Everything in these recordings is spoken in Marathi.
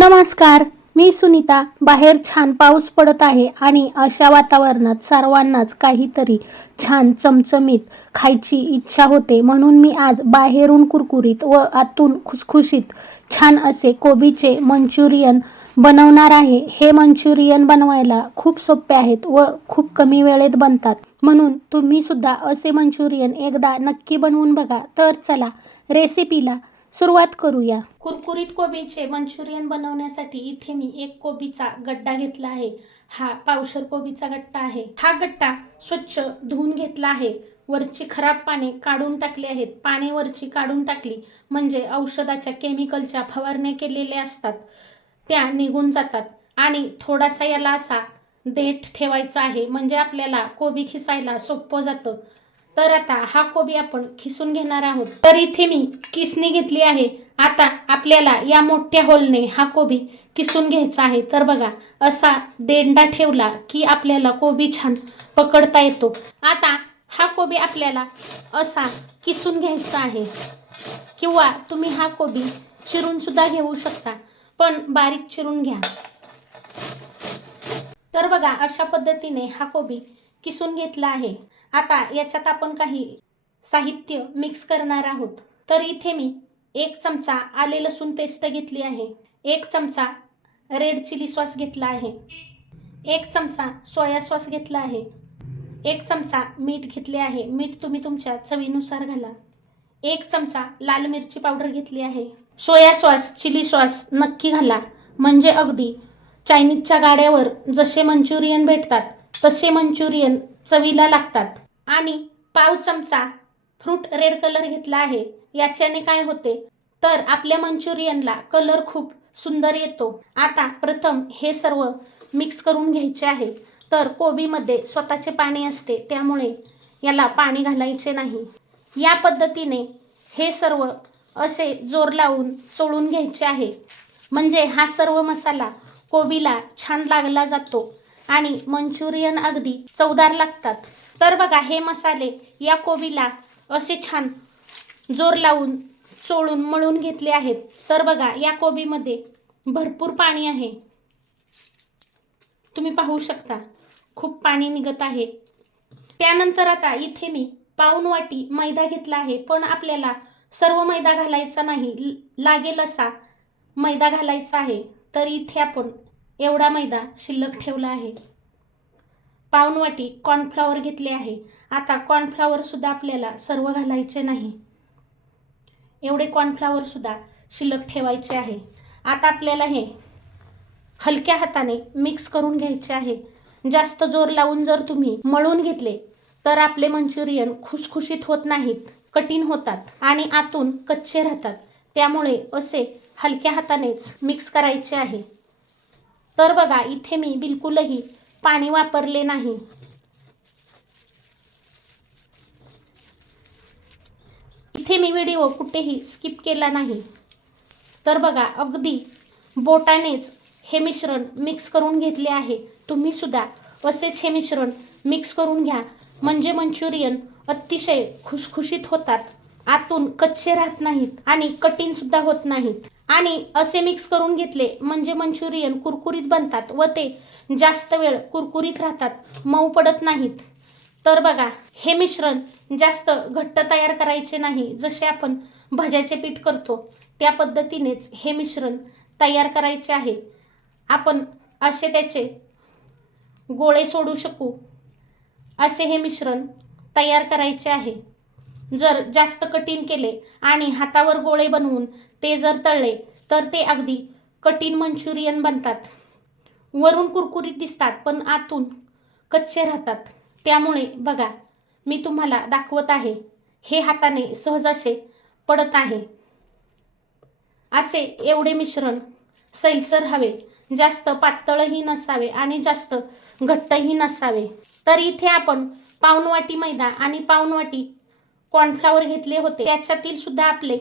नमस्कार मी सुनीता. बाहेर छान पाऊस पडत आहे आणि अशा वातावरणात सर्वांनाच काहीतरी छान चमचमीत खायची इच्छा होते. म्हणून मी आज बाहेरून कुरकुरीत व आतून खुसखुशीत छान असे कोबीचे मंचुरियन बनवणार आहे. हे मंचुरियन बनवायला खूप सोपे आहेत व खूप कमी वेळेत बनतात. म्हणून तुम्ही सुद्धा असे मंचुरियन एकदा नक्की बनवून बघा. तर चला रेसिपीला सुरुवात करूया. कुरकुरीत कोबीचे मंचुरियन बनवण्यासाठी इथे मी एक कोबीचा गड्डा घेतला आहे. हा पावशर कोबीचा गट्टा आहे. हा गट्टा स्वच्छ धुवून घेतला आहे. वरची खराब पाने काढून टाकली आहेत. पाने वरची काढून टाकली म्हणजे औषधाच्या केमिकलच्या फवारण्या केलेल्या असतात. त्या निघून जातात आणि थोडासा याला असा देठ ठेवायचा आहे. म्हणजे आपल्याला कोबी खिसायला सोपं जातं. तर आता हा कोबी आपण खिसून घेणार आहोत. तर इथे मी किसणी घेतली आहे. आता आपल्याला या मोठ्या होलने हा कोबी किसून घ्यायचा आहे. तर बघा असा देंडा ठेवला की आपल्याला कोबी छान पकडता येतो. आता हा कोबी आपल्याला असा किसून घ्यायचा आहे. किंवा तुम्ही हा कोबी चिरून सुद्धा घेऊ शकता. पण बारीक चिरून घ्या. तर बघा अशा पद्धतीने हा कोबी किसून घेतला आहे. आता याच्यात आपण काही साहित्य मिक्स करणार आहोत. तर इथे मी एक चमचा आले लसूण पेस्ट घेतली आहे. एक चमचा रेड चिली सॉस घेतला आहे. एक चमचा सोया सॉस घेतला आहे. एक चमचा मीठ घेतले आहे. मीठ तुम्ही तुमच्या चवीनुसार घाला. एक चमचा लाल मिरची पावडर घेतली आहे. सोया सॉस चिली सॉस नक्की घाला. म्हणजे अगदी चायनीजच्या गाड्यावर जसे मंचुरियन भेटतात तसे मंचुरियन चवीला लागतात. आणि पाव चमचा फ्रूट रेड कलर घेतला आहे. याच्याने काय होते? तर आपल्या मंचुरियनला कलर खूप सुंदर येतो. आता प्रथम हे सर्व मिक्स करून घ्यायचे आहे. तर कोबीमध्ये स्वतःचे पाणी असते त्यामुळे याला पाणी घालायचे नाही. या पद्धतीने हे सर्व असे जोर लावून चोळून घ्यायचे आहे. म्हणजे हा सर्व मसाला कोबीला छान लागला जातो. आणि मंचुरियन अगदी चवदार लागतात. तर बघा हे मसाले या कोबीला असे छान जोर लावून चोळून मळून घेतले आहेत. तर बघा या कोबीमध्ये भरपूर पाणी आहे. तुम्ही पाहू शकता खूप पाणी निघत आहे. त्यानंतर आता इथे मी पाऊन वाटी मैदा घेतला आहे पण आपल्याला सर्व मैदा घालायचा नाही. ल- लागेल असा मैदा घालायचा आहे. तर इथे आपण एवढा मैदा शिल्लक ठेवला आहे. पाऊनवाटी कॉर्नफ्लॉवर घेतले आहे. आता कॉर्नफ्लॉवरसुद्धा आपल्याला सर्व घालायचे नाही. एवढे कॉर्नफ्लॉवरसुद्धा शिल्लक ठेवायचे आहे. आता आपल्याला हे हलक्या हाताने मिक्स करून घ्यायचे आहे. जास्त जोर लावून जर तुम्ही मळून घेतले तर आपले मंचुरियन खुसखुशीत होत नाहीत कठीण होतात आणि आतून कच्चे राहतात. त्यामुळे असे हलक्या हातानेच मिक्स करायचे आहे. तर बघा इथे मी बिलकुलही पाणी वापरले नाही. इथे मी व्हिडिओ कुठेही स्किप केला नाही. तर बघा अगदी बोटानेच हे मिश्रण मिक्स करून घेतले आहे. तुम्ही सुद्धा असेच हे मिश्रण मिक्स करून घ्या. म्हणजे मंचुरियन अतिशय खुसखुशीत होतात. आतून कच्चे राहत नाहीत आणि कठीण सुद्धा होत नाहीत. आणि असे मिक्स करून घेतले. म्हणजे मंचुरियन कुरकुरीत बनतात व ते जास्त वेळ कुरकुरीत राहतात. मऊ पडत नाहीत. तर बघा हे मिश्रण जास्त घट्ट तयार करायचे नाही. जसे आपण भज्याचे पीठ करतो त्या पद्धतीनेच हे मिश्रण तयार करायचे आहे. आपण असे त्याचे गोळे सोडू शकू. असे हे मिश्रण तयार करायचे आहे. जर जास्त कठीण केले आणि हातावर गोळे बनवून ते जर तळले तर ते अगदी कठीण मंचुरियन बनतात. वरून कुरकुरीत दिसतात पण आतून कच्चे राहतात. त्यामुळे बघा मी तुम्हाला दाखवत आहे हे हाताने सहज असे पडत आहे. असे एवढे मिश्रण सैलसर हवे. जास्त पातळही नसावे आणि जास्त घट्टही नसावे. तर इथे आपण पाऊनवाटी मैदा आणि पाऊनवाटी कॉर्नफ्लावर घेतले होते. त्याच्यातील सुद्धा आपले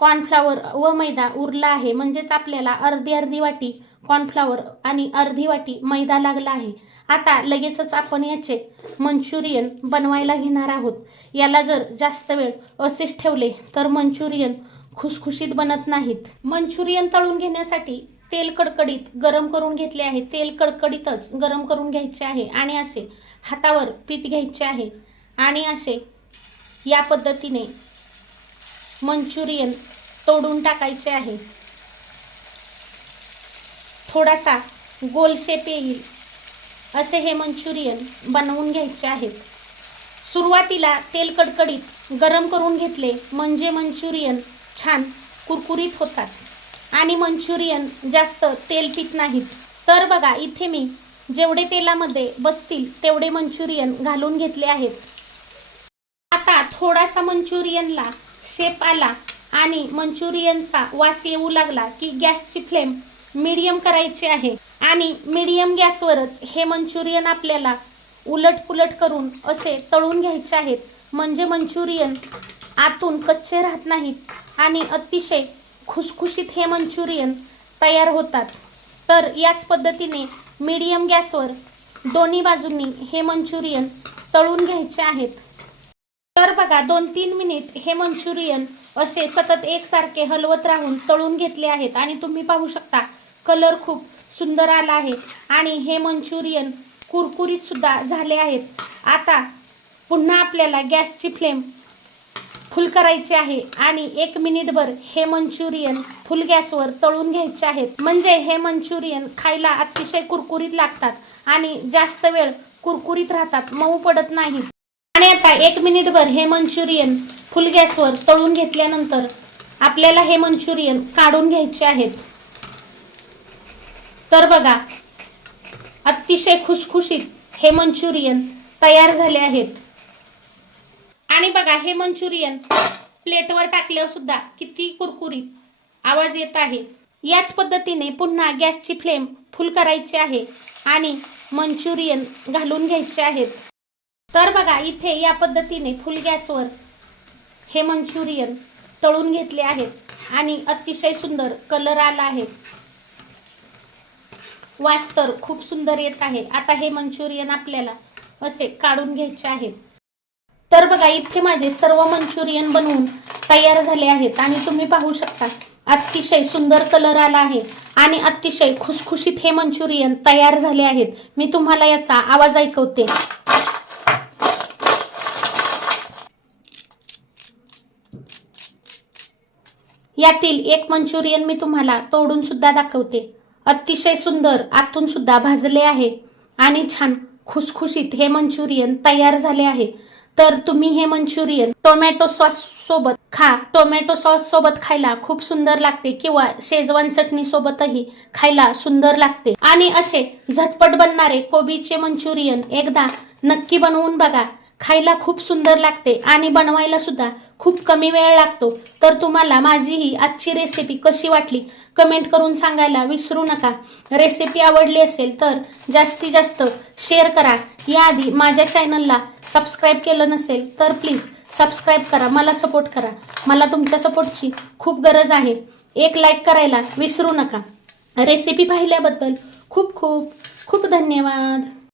कॉर्नफ्लावर व मैदा उरला आहे. म्हणजेच आपल्याला अर्धी अर्धी वाटी कॉर्नफ्लावर आणि अर्धी वाटी मैदा लागला आहे. आता लगेचच आपण याचे मंचुरियन बनवायला घेणार आहोत. याला जर जास्त वेळ असेच ठेवले तर मंचुरियन खुसखुशीत बनत नाहीत. मंचुरियन तळून घेण्यासाठी तेल कडकडीत गरम करून घेतले आहे. तेल कडकडीतच गरम करून घ्यायचे आहे आणि असे हातावर पीठ घ्यायचे आहे आणि असे या पद्धतीने मंचुरियन तोडून टाकायचे आहे. थोडासा गोल शेप येईल असे हे मंचुरियन बनवून घ्यायचे आहेत. सुरुवातीला तेल कडकडीत गरम करून घेतले म्हणजे मंचुरियन छान कुरकुरीत होतात. आणि मंचुरियन जास्त तेल पित नाहीत. तर बघा इथे मी जेवढे तेलामध्ये बसतील तेवढे मंचुरियन घालून घेतले आहेत. आता थोडासा मंचुरियनला शेप आला आणि मंचुरियनचा वास येऊ लागला की गॅसची फ्लेम मीडियम करायची आहे. आणि मीडियम गॅसवरच हे मंचुरियन आपल्याला उलट पुलट करून असे तळून घ्यायचे आहेत. म्हणजे मंचुरियन आतून कच्चे राहत नाहीत आणि अतिशय खुसखुशीत हे मंचुरियन तयार होतात. तर याच पद्धतीने मीडियम गॅसवर दोन्ही बाजूंनी हे मंचुरियन तळून घ्यायचे आहेत. तर बघा दोन तीन मिनिट हे मंचुरियन असे सतत एकसारखे हलवत राहून तळून घेतले आहेत. आणि तुम्ही पाहू शकता कलर खूप सुंदर आला आहे. आणि हे मंचुरियन कुरकुरीत सुद्धा झाले आहेत. आता पुन्हा आपल्याला गॅसची फ्लेम फुल करायची आहे. आणि एक मिनिटभर हे मंचुरियन फुल गॅसवर तळून घ्यायचे आहेत. म्हणजे हे मंचुरियन खायला अतिशय कुरकुरीत लागतात. आणि जास्त वेळ कुरकुरीत राहतात. मऊ पडत नाहीत आणि आता एक मिनिटभर हे मंचुरियन फुल गॅसवर तळून घेतल्यानंतर आपल्याला हे मंचुरियन काढून घ्यायचे आहेत. तर बघा अतिशय खुसखुशीत हे मंचुरियन तयार झाले आहेत. आणि बघा हे मंचुरियन प्लेटवर टाकल्यावर सुद्धा किती कुरकुरीत आवाज येत आहे. याच पद्धतीने पुन्हा गॅसची फ्लेम फुल करायची आहे आणि मंचुरियन घालून घ्यायचे आहेत. तर बघा इथे या पद्धतीने फुल गॅसवर हे मंचुरियन तळून घेतले आहेत. आणि अतिशय सुंदर कलर आला आहे. वास तर खूप सुंदर येत आहे. आता हे मंचुरियन आपल्याला असे काढून घ्यायचे आहेत तर बघा इथे माझे सर्व मंचुरियन बनवून तयार झाले आहेत. आणि तुम्ही पाहू शकता अतिशय सुंदर कलर आला आहे. आणि अतिशय खुसखुशीत हे मंचुरियन तयार झाले आहेत. मी तुम्हाला याचा आवाज ऐकवते. यातील एक मंचुरियन मी तुम्हाला तोडून सुद्धा दाखवते. अतिशय सुंदर आतून सुद्धा भाजले आहे. आणि छान खुसखुशीत हे मंचुरियन तयार झाले आहे. तर तुम्ही हे मंचुरियन टोमॅटो सॉस सोबत खा. टोमॅटो सॉस सोबत खायला खूप सुंदर लागते किंवा शेजवान चटणी सोबतही खायला सुंदर लागते. आणि असे झटपट बनणारे कोबीचे मंचुरियन एकदा नक्की बनवून बघा. खायला खूप सुंदर लागते आणि बनवायला सुद्धा खूप कमी वेळ लागतो. तर तुम्हाला माझी ही आजची रेसिपी कशी वाटली? कमेंट करून सांगायला विसरू नका. रेसिपी आवडली असेल तर जास्तीत जास्त शेअर करा. याआधी माझ्या चॅनलला सबस्क्राईब केलं नसेल तर प्लीज सबस्क्राईब करा. मला सपोर्ट करा. मला तुमच्या सपोर्टची खूप गरज आहे. एक लाईक करायला विसरू नका. रेसिपी पाहिल्याबद्दल खूप खूप खूप धन्यवाद.